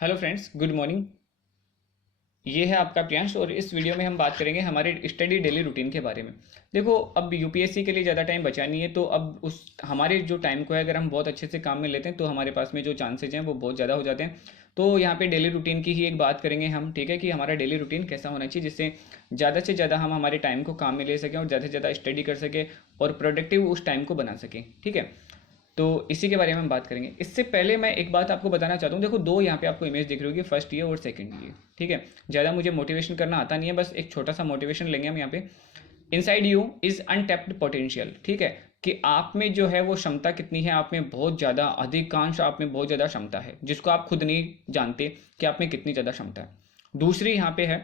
Hello friends, good morning. ये है आपका प्रियांश और इस वीडियो में हम बात करेंगे हमारे स्टडी डेली रूटीन के बारे में। देखो, अब यूपीएससी के लिए ज़्यादा टाइम बचा नहीं है, तो अब उस हमारे जो टाइम को है अगर हम बहुत अच्छे से काम में लेते हैं तो हमारे पास में जो चांसेज हैं वो बहुत ज़्यादा हो जाते हैं। तो यहाँ पे डेली रूटीन की ही एक बात करेंगे हम, ठीक है, कि हमारा डेली रूटीन कैसा होना चाहिए जिससे ज़्यादा से ज़्यादा हम हमारे टाइम को काम में ले सकें और ज़्यादा से ज़्यादा स्टडी कर सकें और प्रोडक्टिव उस टाइम को बना सकें। ठीक है, तो इसी के बारे में हम बात करेंगे। इससे पहले मैं एक बात आपको बताना चाहता हूँ। देखो, दो यहाँ पे आपको इमेज दिख रही होगी, फर्स्ट ये और सेकंड ये। ठीक है, ज़्यादा मुझे मोटिवेशन करना आता नहीं है, बस एक छोटा सा मोटिवेशन लेंगे हम यहाँ पे। Inside you is untapped potential. ठीक है, कि आप में जो है वो क्षमता कितनी है, आप में बहुत ज़्यादा, अधिकांश आप में बहुत ज़्यादा क्षमता है जिसको आप खुद नहीं जानते कि आप में कितनी ज़्यादा क्षमता है। दूसरी यहाँ पे है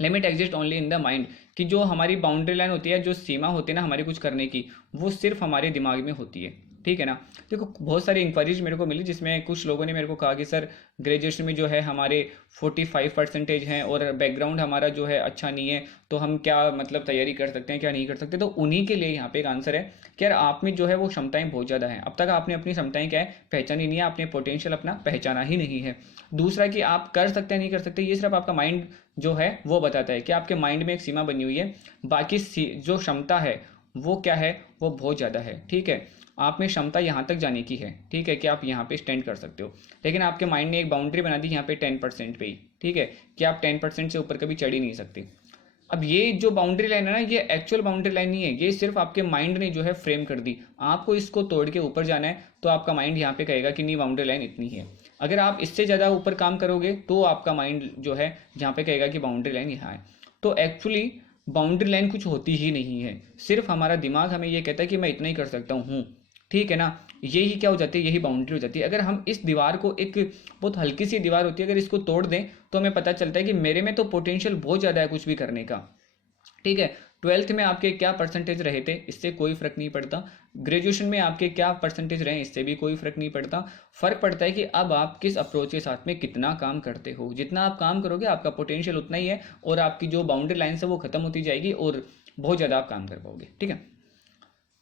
limit exist only in the mind, कि जो हमारी बाउंड्री लाइन होती है, जो सीमा होती है ना हमारी कुछ करने की, वो सिर्फ हमारे दिमाग में होती है। ठीक है ना। देखो, बहुत सारी इंक्वायरीज मेरे को मिली जिसमें कुछ लोगों ने मेरे को कहा कि सर ग्रेजुएशन में जो है हमारे 45% हैं और बैकग्राउंड हमारा जो है अच्छा नहीं है, तो हम क्या मतलब तैयारी कर सकते हैं, क्या नहीं कर सकते। तो उन्हीं के लिए यहाँ पे एक आंसर है कि यार आप में जो है वो क्षमताएं बहुत ज़्यादा हैं। अब तक आपने अपनी क्षमताएं क्या है पहचानी नहीं है, आपने पोटेंशियल अपना पहचाना ही नहीं है। दूसरा कि आप कर सकते हैं नहीं कर सकते, ये सिर्फ आपका माइंड जो है वो बताता है कि आपके माइंड में एक सीमा बनी हुई है। बाकी जो क्षमता है वो क्या है, वो बहुत ज़्यादा है। ठीक है, आप में क्षमता यहाँ तक जाने की है, ठीक है, कि आप यहाँ पे स्टैंड कर सकते हो, लेकिन आपके माइंड ने एक बाउंड्री बना दी यहाँ पे 10% पे ही। ठीक है, कि आप 10% से ऊपर कभी चढ़ ही नहीं सकते। अब ये जो बाउंड्री लाइन है ना, ये एक्चुअल बाउंड्री लाइन नहीं है, ये सिर्फ आपके माइंड ने जो है फ्रेम कर दी। आपको इसको तोड़ के ऊपर जाना है तो आपका माइंड यहाँ पे कहेगा कि नहीं, बाउंड्री लाइन इतनी है। अगर आप इससे ज़्यादा ऊपर काम करोगे तो आपका माइंड जो है यहाँ पे कहेगा कि बाउंड्री लाइन यहाँ है। तो एक्चुअली बाउंड्री लाइन कुछ होती ही नहीं है, सिर्फ हमारा दिमाग हमें ये कहता है कि मैं इतना ही कर सकता हूँ। ठीक है ना। यही क्या हो जाती है, यही बाउंड्री हो जाती है। अगर हम इस दीवार को, एक बहुत हल्की सी दीवार होती है, अगर इसको तोड़ दें तो हमें पता चलता है कि मेरे में तो पोटेंशियल बहुत ज़्यादा है कुछ भी करने का। ठीक है, 12th में आपके क्या परसेंटेज रहे थे इससे कोई फर्क नहीं पड़ता, ग्रेजुएशन में आपके क्या परसेंटेज रहे इससे भी कोई फर्क नहीं पड़ता। फर्क पड़ता है कि अब आप किस अप्रोच के साथ में कितना काम करते हो। जितना आप काम करोगे आपका पोटेंशियल उतना ही है और आपकी जो बाउंड्री लाइन है वो खत्म होती जाएगी और बहुत ज़्यादा आप काम कर पाओगे। ठीक है,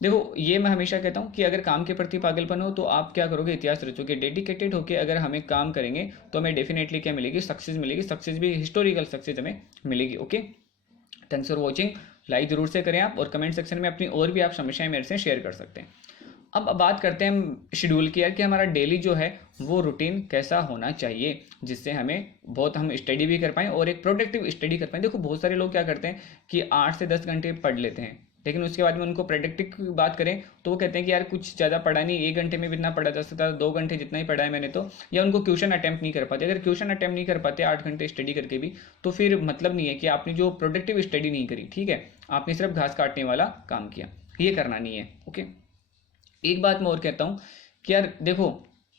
देखो, ये मैं हमेशा कहता हूँ कि अगर काम के प्रति पागलपन हो तो आप क्या करोगे, इतिहास रचोगे। डेडिकेटेड होकर अगर हमें काम करेंगे तो हमें डेफिनेटली क्या मिलेगी, सक्सेस मिलेगी। सक्सेस भी हिस्टोरिकल सक्सेस हमें मिलेगी। Okay, thanks for watching. Like जरूर से करें आप, और कमेंट सेक्शन में अपनी और भी आप समस्याएं मेरे से शेयर कर सकते हैं। अब बात करते हैं हम शेड्यूल की, यार कि हमारा डेली जो है वो रूटीन कैसा होना चाहिए जिससे हम स्टडी भी कर पाएँ और एक प्रोडक्टिव स्टडी कर पाएँ। देखो, बहुत सारे लोग क्या करते हैं कि 8 से 10 घंटे पढ़ लेते हैं, लेकिन उसके बाद में उनको प्रोडक्टिव की बात करें तो वो कहते हैं कि यार कुछ ज़्यादा पढ़ा नहीं, 1 घंटे में भी इतना पढ़ा जा सकता है, 2 घंटे जितना ही पढ़ा है मैंने तो। या उनको क्वेश्चन अटैम्प्ट नहीं कर पाते। अगर क्वेश्चन अटैम्प्ट नहीं कर पाते 8 घंटे स्टडी करके भी, तो फिर मतलब नहीं है कि आपने जो प्रोडक्टिव स्टडी नहीं करी। ठीक है, आपने सिर्फ घास काटने वाला काम किया, ये करना नहीं है। ओके, एक बात मैं और कहता हूँ कि यार देखो,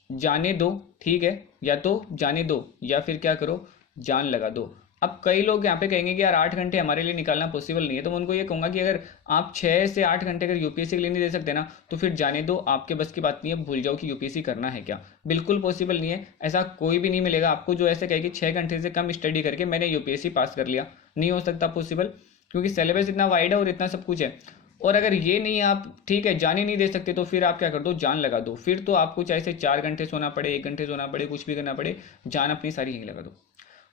जाने दो। ठीक है, या तो जाने दो या फिर क्या करो, जान लगा दो। अब कई लोग यहाँ पे कहेंगे कि यार 8 घंटे हमारे लिए निकालना पॉसिबल नहीं है, तो मैं उनको ये कहूँगा कि अगर आप 6 से 8 घंटे अगर यूपीएससी के लिए नहीं दे सकते ना, तो फिर जाने दो, आपके बस की बात नहीं है, भूल जाओ कि यूपीएससी करना है क्या। बिल्कुल पॉसिबल नहीं है, ऐसा कोई भी नहीं मिलेगा आपको जो ऐसे कहे कि 6 घंटे से कम स्टडी करके मैंने यूपीएससी पास कर लिया। नहीं हो सकता पॉसिबल, क्योंकि सिलेबस इतना वाइड है और इतना सब कुछ है। और अगर ये नहीं, आप ठीक है जाने नहीं दे सकते, तो फिर आप क्या कर दो, जान लगा दो। फिर तो आपको चाहे से 4 घंटे सोना पड़े, 1 घंटे सोना पड़े, कुछ भी करना पड़े, जान अपनी सारी यहीं लगा दो।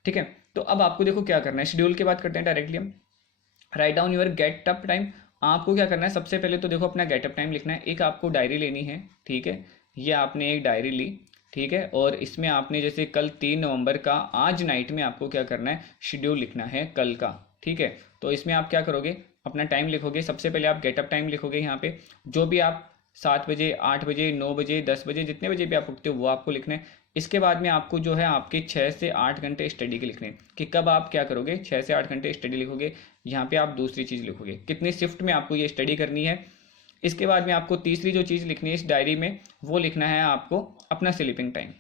ठीक है, तो अब आपको देखो क्या करना है, शेड्यूल की बात करते हैं डायरेक्टली हम। Write down your get up time. आपको क्या करना है, सबसे पहले तो देखो अपना गेटअप टाइम लिखना है। एक आपको डायरी लेनी है। ठीक है, ये आपने एक डायरी ली। ठीक है, और इसमें आपने जैसे कल 3 नवंबर का आज नाइट में आपको क्या करना है, शेड्यूल लिखना है कल का। ठीक है, तो इसमें आप क्या करोगे, अपना टाइम लिखोगे। सबसे पहले आप गेटअप टाइम लिखोगे यहाँ पे, जो भी आप 7 बजे, 8 बजे, 9 बजे, 10 बजे, जितने बजे भी आप उठते हो वो आपको लिखना है। इसके बाद में आपको जो है आपके 6 से 8 घंटे स्टडी के लिखने हैं, कि कब आप क्या करोगे, 6 से 8 घंटे स्टडी लिखोगे। यहाँ पे आप दूसरी चीज़ लिखोगे, कितनी शिफ्ट में आपको ये स्टडी करनी है। इसके बाद में आपको तीसरी जो चीज़ लिखनी है इस डायरी में, वो लिखना है आपको अपना स्लीपिंग टाइम।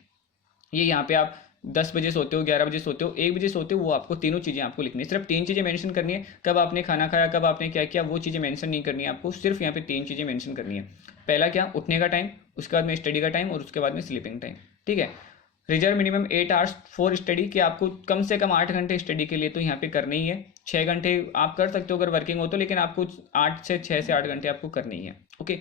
ये यहाँ पे आप 10 बजे सोते हो, 11 बजे सोते हो, 1 बजे सोते हो, वो आपको तीनों चीज़ें आपको लिखनी है। सिर्फ 3 चीज़ें मेंशन करनी है, कब आपने खाना खाया, कब आपने क्या किया, वो चीज़ें मेंशन नहीं करनी है आपको। सिर्फ यहाँ पे 3 चीज़ें मेंशन करनी है। पहला क्या, उठने का टाइम, उसके बाद में स्टडी का टाइम, और उसके बाद में स्लीपिंग टाइम। ठीक है, reserve minimum 8 hours for study, कि आपको कम से कम 8 घंटे स्टडी के लिए तो यहाँ पे करने ही है। 6 घंटे आप कर सकते हो अगर वर्किंग हो तो, लेकिन आपको 8 से 6 से 8 घंटे आपको करनी ही है। ओके,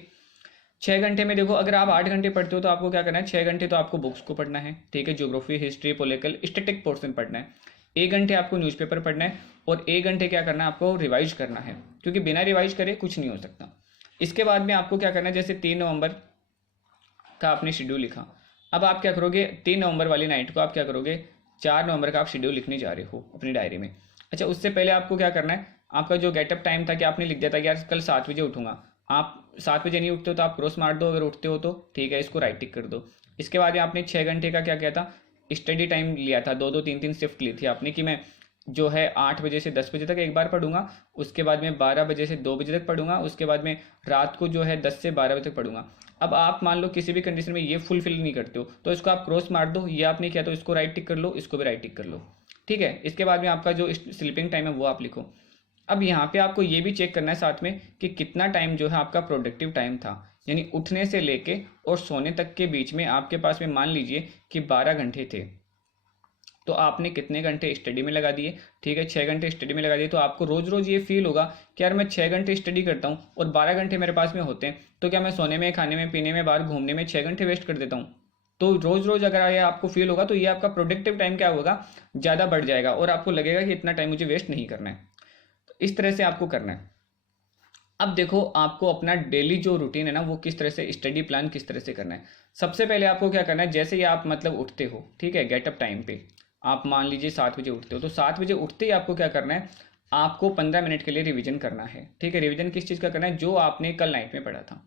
6 घंटे में देखो, अगर आप 8 घंटे पढ़ते हो तो आपको क्या करना है, 6 घंटे तो आपको बुक्स को पढ़ना है, ठीक है, geography, history, political, static portion पढ़ना है। 1 घंटे आपको न्यूज़पेपर पढ़ना है और 1 घंटे क्या करना है, आपको रिवाइज करना है, क्योंकि बिना रिवाइज करे कुछ नहीं हो सकता। इसके बाद में आपको क्या करना है, जैसे 3 नवंबर का आपने शेड्यूल लिखा, अब आप क्या करोगे, 3 नवंबर वाली नाइट को आप क्या करोगे, 4 नवंबर का आप शेड्यूल लिखने जा रहे हो अपनी डायरी में। अच्छा, उससे पहले आपको क्या करना है, आपका जो गेटअप टाइम था कि आपने लिख दिया था कि यार कल 7 बजे उठूंगा, आप 7 बजे नहीं उठते हो तो आप क्रॉस मार दो, अगर उठते हो तो ठीक है, इसको राइट टिक कर दो। इसके बाद में आपने 6 घंटे का क्या किया था, स्टडी टाइम लिया था, 2 2 3 3 शिफ्ट ली थी आपने, कि मैं जो है 8 बजे से 10 बजे तक एक बार पढ़ूंगा, उसके बाद में 12 बजे से 2 बजे तक पढ़ूंगा, उसके बाद में रात को जो है 10 से 12 बजे तक पढ़ूंगा। अब आप मान लो किसी भी कंडीशन में ये फुलफिल नहीं करते हो तो इसको आप क्रॉस मार दो, ये आपने किया तो इसको राइट टिक कर लो, इसको भी राइट टिक कर लो, ठीक है। इसके बाद में आपका जो स्लीपिंग टाइम है वो आप लिखो। अब यहाँ पे आपको ये भी चेक करना है साथ में कि कितना टाइम जो है आपका प्रोडक्टिव टाइम था, यानी उठने से लेके और सोने तक के बीच में आपके पास में मान लीजिए कि 12 घंटे थे, तो आपने कितने घंटे स्टडी में लगा दिए, ठीक है, 6 घंटे स्टडी में लगा दिए। तो आपको रोज़ रोज़ ये फील होगा कि यार मैं 6 घंटे स्टडी करता हूँ और 12 घंटे मेरे पास में होते हैं, तो क्या मैं सोने में, खाने में, पीने में, बाहर घूमने में 6 घंटे वेस्ट कर देता हूँ। तो रोज़ रोज़ अगर ये आपको फील होगा तो ये आपका प्रोडक्टिव टाइम क्या होगा, ज़्यादा बढ़ जाएगा और आपको लगेगा कि इतना टाइम मुझे वेस्ट नहीं करना है। तो इस तरह से आपको करना है। अब देखो आपको अपना डेली जो रूटीन है ना वो किस तरह से, स्टडी प्लान किस तरह से करना है। सबसे पहले आपको क्या करना है, जैसे ही आप मतलब उठते हो, ठीक है, गेटअप टाइम पे आप मान लीजिए 7 बजे उठते हो, तो 7 बजे उठते ही आपको क्या करना है, आपको 15 मिनट के लिए रिवीजन करना है, ठीक है। रिवीजन किस चीज़ का करना है, जो आपने कल नाइट में पढ़ा था,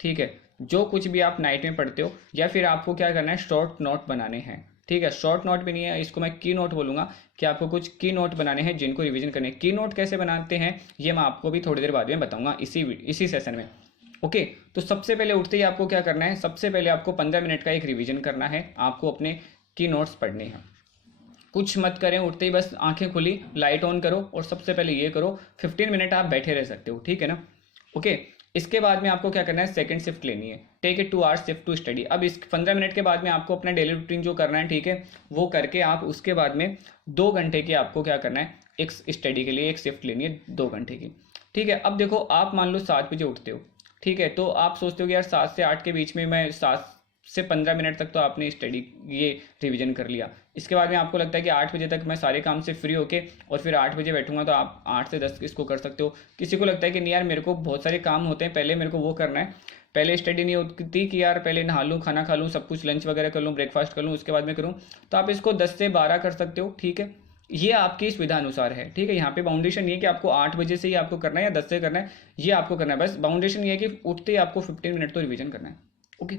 ठीक है, जो कुछ भी आप नाइट में पढ़ते हो, या फिर आपको क्या करना है, शॉर्ट नोट बनाने हैं, ठीक है। शॉर्ट नोट भी नहीं है, इसको मैं की नोट बोलूँगा कि आपको कुछ की नोट बनाने हैं जिनको रिवीजन करने हैं। की नोट कैसे बनाते हैं ये मैं आपको भी थोड़ी देर बाद में बताऊंगा इसी सेशन में, ओके। तो सबसे पहले उठते ही आपको क्या करना है, सबसे पहले आपको 15 मिनट का एक रिवीजन करना है, आपको अपने की नोट्स पढ़ने हैं। कुछ मत करें, उठते ही बस आंखें खुली, लाइट ऑन करो और सबसे पहले ये करो, 15 मिनट आप बैठे रह सकते हो, ठीक है ना, ओके। इसके बाद में आपको क्या करना है, सेकंड शिफ्ट लेनी है, take it 2 hours shift to study. अब इस 15 मिनट के बाद में आपको अपना डेली रूटीन जो करना है, ठीक है, वो करके आप उसके बाद में 2 घंटे की आपको क्या करना है, एक स्टडी के लिए एक शिफ्ट लेनी है 2 घंटे की, ठीक है। अब देखो आप मान लो 7 बजे उठते हो, ठीक है, तो आप सोचते हो कि यार 7 से 8 के बीच में मैं 7 से 15 मिनट तक तो आपने स्टडी ये रिवीजन कर लिया। इसके बाद में आपको लगता है कि 8 बजे तक मैं सारे काम से फ्री होके और फिर 8 बजे बैठूंगा, तो आप 8 से 10 इसको कर सकते हो। किसी को लगता है कि नहीं यार मेरे को बहुत सारे काम होते हैं, पहले मेरे को वो करना है, पहले स्टडी नहीं होती कि यार पहले नहा लूँ, खाना खा लूँ, सब कुछ लंच वगैरह कर लूँ, ब्रेकफास्ट कर लूँ, उसके बाद में करूँ, तो आप इसको 10 से 12 कर सकते हो, ठीक है। ये आपकी सुविधा अनुसार है, ठीक है। यहाँ पे बाउंडेशन ये है कि आपको 8 बजे से ही आपको करना है या 10 से करना है, ये आपको करना है, बस बाउंडेशन ये है कि उठते ही आपको 15 मिनट तो रिवीजन करना है, ओके।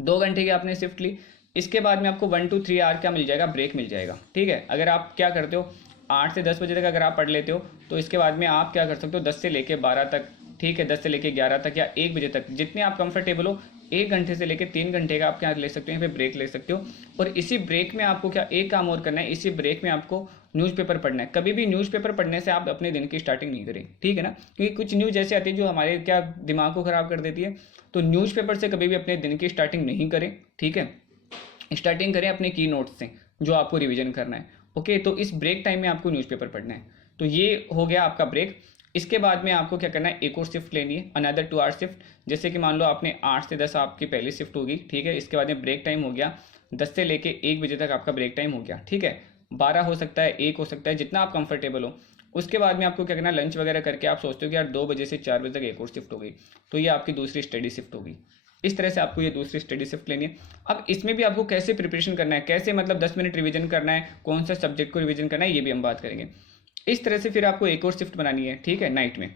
2 घंटे की आपने शिफ्ट ली, इसके बाद में आपको 1 to 3 आवर क्या मिल जाएगा, ब्रेक मिल जाएगा, ठीक है। अगर आप क्या करते हो 8 से 10 बजे तक अगर आप पढ़ लेते हो तो इसके बाद में आप क्या कर सकते हो 10 से लेके 12 तक, ठीक है, 10 से लेके 11 तक या 1 बजे तक, जितने आप कंफर्टेबल हो, 1 घंटे से लेके 3 घंटे का आप क्या ले सकते हो, यहाँ पे ब्रेक ले सकते हो। और इसी ब्रेक में आपको क्या एक काम और करना है, इसी ब्रेक में आपको न्यूज़पेपर पढ़ना है। कभी भी न्यूज़पेपर पढ़ने से आप अपने दिन की स्टार्टिंग नहीं करें, ठीक है ना, क्योंकि कुछ न्यूज़ ऐसी आती है जो हमारे क्या दिमाग को ख़राब कर देती है। तो न्यूज़पेपर से कभी भी अपने दिन की स्टार्टिंग नहीं करें, ठीक है। स्टार्टिंग करें अपने की नोट्स से जो आपको रिवीजन करना है, ओके। तो इस ब्रेक टाइम में आपको न्यूज़पेपर पढ़ना है, तो ये हो गया आपका ब्रेक। इसके बाद में आपको क्या करना है, एक और शिफ्ट लेनी है, अनदर 2 आवर शिफ्ट। जैसे कि मान लो आपने 8 से 10 आपकी पहली शिफ्ट होगी, ठीक है। इसके बाद में ब्रेक टाइम हो गया 10 से लेके 1 बजे तक आपका ब्रेक टाइम हो गया, ठीक है। 12 हो सकता है, 1 हो सकता है, जितना आप कंफर्टेबल हो। उसके बाद में आपको क्या करना है, लंच वगैरह करके आप सोचते हो कि यार 2 बजे से 4 बजे तक एक और शिफ्ट हो गई, तो ये आपकी दूसरी स्टडी शिफ्ट होगी। इस तरह से आपको ये दूसरी स्टडी शिफ्ट लेनी है। अब इसमें भी आपको कैसे प्रिपरेशन करना है, कैसे मतलब 10 मिनट रिवीजन करना है, कौन सा सब्जेक्ट को रिवीजन करना है, ये भी हम बात करेंगे। इस तरह से फिर आपको एक और शिफ्ट बनानी है, ठीक है, नाइट में,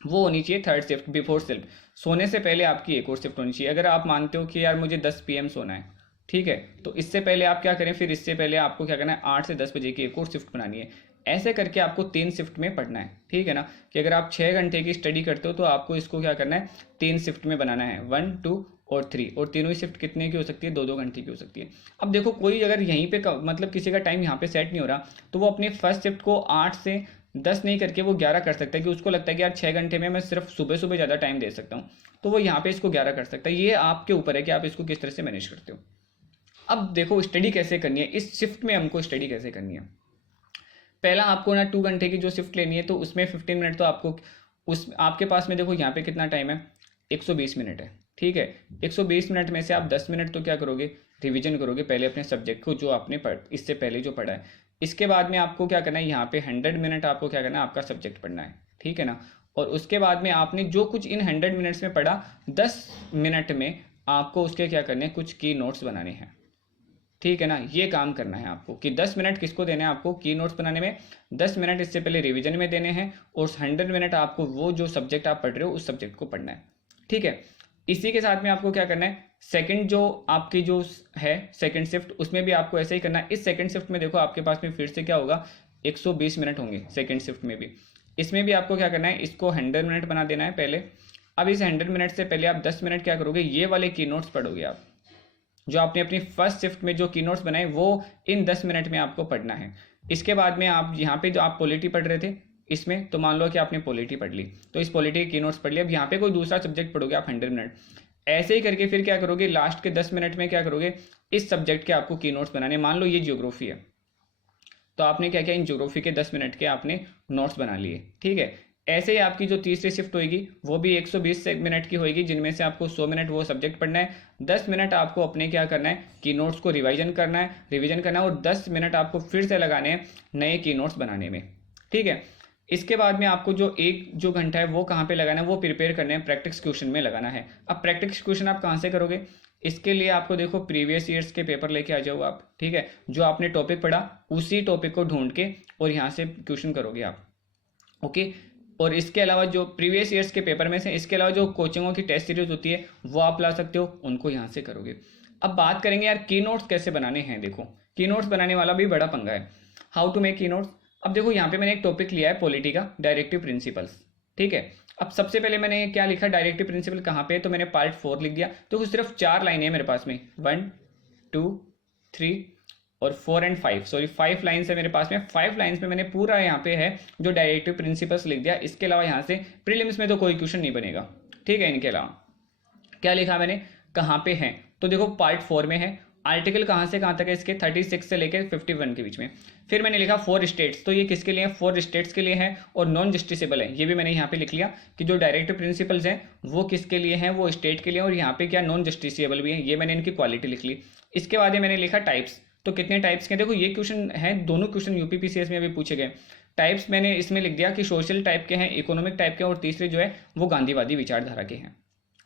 वो होनी चाहिए थर्ड शिफ्ट बिफोर स्लीप। सोने से पहले आपकी एक और शिफ्ट होनी चाहिए। अगर आप मानते हो कि यार मुझे 10 PM सोना है, ठीक है, तो इससे पहले आप क्या करें, फिर इससे पहले आपको क्या करना है, 8 से 10 बजे की एक और शिफ्ट बनानी है। ऐसे करके आपको 3 शिफ्ट में पढ़ना है, ठीक है ना, कि अगर आप 6 घंटे की स्टडी करते हो तो आपको इसको क्या करना है, 3 शिफ्ट में बनाना है, 1, 2 और 3। और तीनों ही शिफ्ट कितने की हो सकती है, 2-2 घंटे की हो सकती है। अब देखो कोई अगर यहीं पे मतलब किसी का टाइम यहाँ पे सेट नहीं हो रहा, तो वो अपनी फर्स्ट शिफ्ट को 8 से 10 नहीं करके वो 11 कर सकता है, कि उसको लगता है कि यार 6 घंटे में मैं सिर्फ सुबह सुबह ज़्यादा टाइम दे सकता हूँ, तो वो यहाँ पे इसको 11 कर सकता है। ये आपके ऊपर है कि आप इसको किस तरह से मैनेज करते हो। अब देखो स्टडी कैसे करनी है, इस शिफ्ट में हमको स्टडी कैसे करनी है। पहला आपको ना 2 घंटे की जो शिफ्ट लेनी है, तो उसमें 15 मिनट तो आपको उस आपके पास में देखो यहाँ पे कितना टाइम है, 120 मिनट है, ठीक है। 120 मिनट में से आप 10 मिनट तो क्या करोगे, रिवीजन करोगे पहले अपने सब्जेक्ट को जो आपने इससे पहले जो पढ़ा है। इसके बाद में आपको क्या करना है, यहाँ पे 100 मिनट आपको क्या करना है, आपका सब्जेक्ट पढ़ना है, ठीक है ना। और उसके बाद में आपने जो कुछ इन 100 मिनट्स में पढ़ा, 10 मिनट में आपको उसके क्या करने हैं, कुछ की नोट्स बनाने हैं, ठीक है ना। ये काम करना है आपको कि 10 मिनट किसको देने हैं, आपको की नोट्स बनाने में, 10 मिनट इससे पहले रिवीजन में देने हैं, और 100 मिनट आपको वो जो सब्जेक्ट आप पढ़ रहे हो उस सब्जेक्ट को पढ़ना है, ठीक है। इसी के साथ में आपको क्या करना है, सेकंड जो आपकी जो है सेकंड शिफ्ट, उसमें भी आपको ऐसे ही करना है। इस सेकंड शिफ्ट में देखो आपके पास में फिर से क्या होगा, 120 मिनट होंगे सेकंड शिफ्ट में भी। इसमें भी आपको क्या करना है, इसको 100 मिनट बना देना है पहले। अब इस 100 मिनट से पहले आप 10 मिनट क्या करोगे, ये वाले की नोट्स पढ़ोगे आप, जो आपने अपनी फर्स्ट शिफ्ट में जो की नोट्स बनाए वो इन 10 मिनट में आपको पढ़ना है। इसके बाद में आप यहाँ पे जो आप पॉलिटी पढ़ रहे थे इसमें, तो मान लो कि आपने पॉलिटी पढ़ ली, तो इस पॉलिटी की नोट्स पढ़ ली। अब यहाँ पे कोई दूसरा सब्जेक्ट पढ़ोगे आप 100 मिनट, ऐसे ही करके फिर क्या करोगे, लास्ट के 10 मिनट में क्या करोगे, इस सब्जेक्ट के आपको की नोट्स बनाने। मान लो ये ज्योग्राफी है, तो आपने क्या किया, इन ज्योग्राफी के 10 मिनट के आपने नोट्स बना लिए, ठीक है। ऐसे ही आपकी जो तीसरी शिफ्ट होगी वो भी 120 मिनट की होगी, जिनमें से आपको 100 मिनट वो सब्जेक्ट पढ़ना है, 10 मिनट आपको अपने क्या करना है, की नोट्स को रिवाइजन करना है, और 10 मिनट आपको फिर से लगाने हैं नए की नोट्स बनाने में, ठीक है। इसके बाद में आपको जो एक जो घंटा है वो कहाँ पे लगाना है, वो प्रिपेयर करने हैं, प्रैक्टिस क्वेश्चन में लगाना है। अब प्रैक्टिस क्वेश्चन आप कहाँ से करोगे, इसके लिए आपको देखो प्रीवियस ईयर्स के पेपर लेके आ जाओ आप, ठीक है। जो आपने टॉपिक पढ़ा उसी टॉपिक को ढूंढ के और यहाँ से क्वेश्चन करोगे आप, ओके। और इसके अलावा जो प्रीवियस ईयर्स के पेपर में से, इसके अलावा जो कोचिंगों की टेस्ट सीरीज होती है वो आप ला सकते हो, उनको यहाँ से करोगे। अब बात करेंगे यार की नोट्स कैसे बनाने हैं। देखो की नोट्स बनाने वाला भी बड़ा पंगा है, हाउ टू मेक की नोट्स। अब देखो यहाँ पे मैंने एक टॉपिक लिया है पॉलिटी का, डायरेक्टिव प्रिंसिपल्स, ठीक है। अब सबसे पहले मैंने क्या लिखा, डायरेक्टिव प्रिंसिपल कहाँ पे, तो मैंने पार्ट 4 लिख दिया। तो सिर्फ 4 लाइनें हैं मेरे पास में, 1 2 3 और 4 एंड 5, सॉरी 5 लाइन्स है मेरे पास में। 5 लाइन्स में मैंने पूरा यहाँ पे है जो डायरेक्टिव प्रिंसिपल्स लिख दिया। इसके अलावा यहाँ से प्रीलिम्स में तो कोई क्वेश्चन नहीं बनेगा, ठीक है। इनके अलावा क्या लिखा मैंने, कहाँ पे है, तो देखो पार्ट 4 में है। आर्टिकल कहाँ से कहाँ तक है इसके, 36 से लेकर 51 के बीच में। फिर मैंने लिखा 4 स्टेट्स, तो ये किसके लिए है, 4 स्टेट्स के लिए है और नॉन जस्टिसेबल है, ये भी मैंने यहाँ पे लिख लिया कि जो डायरेक्टिव प्रिंसिपल्स हैं वो किसके लिए हैं, वो स्टेट के लिए, और यहाँ पे क्या नॉन जस्टिसेबल भी है, ये मैंने इनकी क्वालिटी लिख ली। इसके बाद मैंने लिखा टाइप्स, तो कितने टाइप्स के, देखो ये क्वेश्चन है, दोनों क्वेश्चन यूपीपीसीएस में अभी पूछे गए। टाइप्स मैंने इसमें लिख दिया कि सोशल टाइप के हैं, इकोनॉमिक टाइप के, और तीसरे जो है वो गांधीवादी विचारधारा के हैं,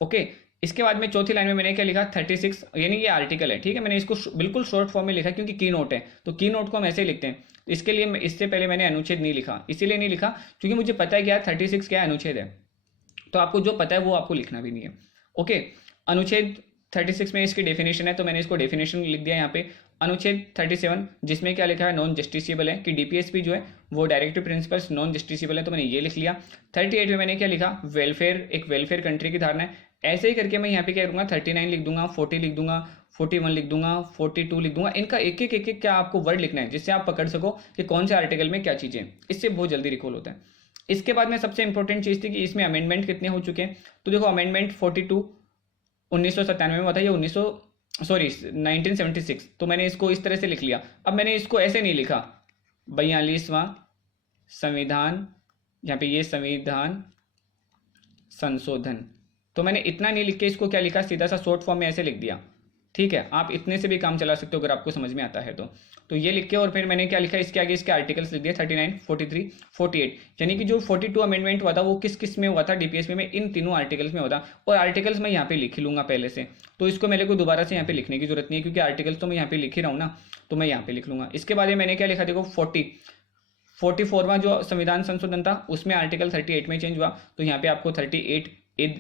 ओके। इसके बाद में चौथी लाइन में मैंने क्या लिखा, 36, यानी ये आर्टिकल है, ठीक है। मैंने इसको बिल्कुल शॉर्ट फॉर्म में लिखा क्योंकि की नोट है, तो की नोट को हम ऐसे ही लिखते हैं। इसके लिए इससे पहले मैंने अनुच्छेद नहीं लिखा, इसीलिए नहीं लिखा क्योंकि मुझे पता है कि यार 36 क्या अनुच्छेद है, तो आपको जो पता है वो आपको लिखना भी नहीं है, ओके। अनुच्छेद 36 में इसकी डेफिनेशन है, तो मैंने इसको डेफिनेशन लिख दिया यहाँ पे। अनुच्छेद 37 जिसमें क्या लिखा है, नॉन जस्टिसेबल है, कि डीपीएसपी जो है वो डायरेक्टिव प्रिंसिपल्स नॉन जस्टिसेबल है, तो मैंने ये लिख लिया। 38 में मैंने क्या लिखा, वेलफेयर, एक वेलफेयर कंट्री की धारणा है। ऐसे ही करके मैं यहाँ पे क्या करूँगा, 39 लिख दूंगा, 40 लिख दूंगा, 41 लिख दूंगा, 42 लिख दूंगा। इनका एक एक क्या आपको वर्ड लिखना है जिससे आप पकड़ सको कि कौन से आर्टिकल में क्या चीज़ें, इससे बहुत जल्दी रिकॉल होता है। इसके बाद में सबसे इंपॉर्टेंट चीज़ थी कि इसमें अमेंडमेंट कितने हो चुके हैं, तो देखो अमेंडमेंट 42 1997 में हुआ था, ये 1976, तो मैंने इसको इस तरह से लिख लिया। अब मैंने इसको ऐसे नहीं लिखा 42वां संविधान, यहाँ पे ये संविधान संशोधन, तो मैंने इतना नहीं लिख के इसको क्या लिखा, सीधा सा शॉर्ट फॉर्म में ऐसे लिख दिया, ठीक है। आप इतने से भी काम चला सकते हो अगर आपको समझ में आता है तो ये लिख के, और फिर मैंने क्या लिखा, इसके आगे इसके आर्टिकल्स लिख दिए 39, 43, 48, यानी कि जो 42 अमेंडमेंट हुआ था वो किस किस में हुआ था, डीपीएसपी में, इन तीनों आर्टिकल्स में हुआ था। और आर्टिकल्स मैं यहाँ पे लिख लूंगा पहले से, तो इसको मेरे को दोबारा से यहाँ पे लिखने की जरूरत नहीं है क्योंकि आर्टिकल्स तो मैं यहाँ पे लिख ही रहा हूँ ना, तो मैं यहाँ पे लिख लूंगा। इसके बाद मैंने क्या लिखा, देखो 44वां जो संविधान संशोधन था उसमें आर्टिकल 38 में चेंज हुआ, तो यहाँ पे आपको 38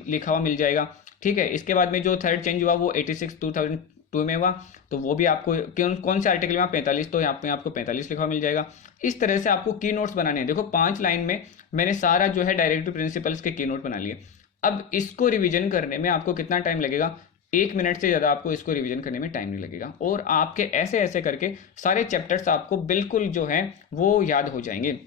लिखा हुआ मिल जाएगा, ठीक है। इसके बाद में जो थर्ड चेंज हुआ वो 86 2002 में हुआ, तो वो भी आपको कौन से आर्टिकल में, 45, तो यहाँ पे आपको 45 लिखा हुआ मिल जाएगा। इस तरह से आपको की नोट्स बनाने हैं। देखो 5 लाइन में मैंने सारा जो है डायरेक्टिव प्रिंसिपल्स के की नोट बना लिए। अब इसको रिविजन करने में आपको कितना टाइम लगेगा, 1 मिनट से ज़्यादा आपको इसको रिवीजन करने में टाइम नहीं लगेगा, और आपके ऐसे ऐसे करके सारे चैप्टर्स आपको बिल्कुल जो है वो याद हो जाएंगे।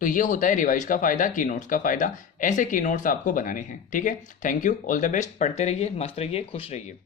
तो ये होता है रिवाइज का फ़ायदा, की नोट्स का फ़ायदा। ऐसे की नोट्स आपको बनाने हैं, ठीक है। Thank you, all the best, पढ़ते रहिए, मस्त रहिए, खुश रहिए।